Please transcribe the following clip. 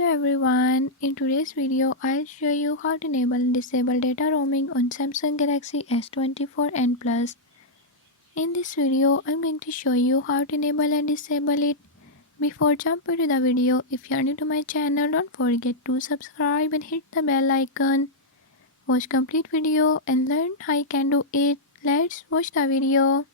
Hello everyone, in today's video I'll show you how to enable and disable data roaming on Samsung Galaxy S24 and Plus. In this video I'm going to show you how to enable and disable it. Before jumping to the video, if you are new to my channel, don't forget to subscribe and hit the bell icon. Watch complete video and learn how you can do it. Let's watch the video.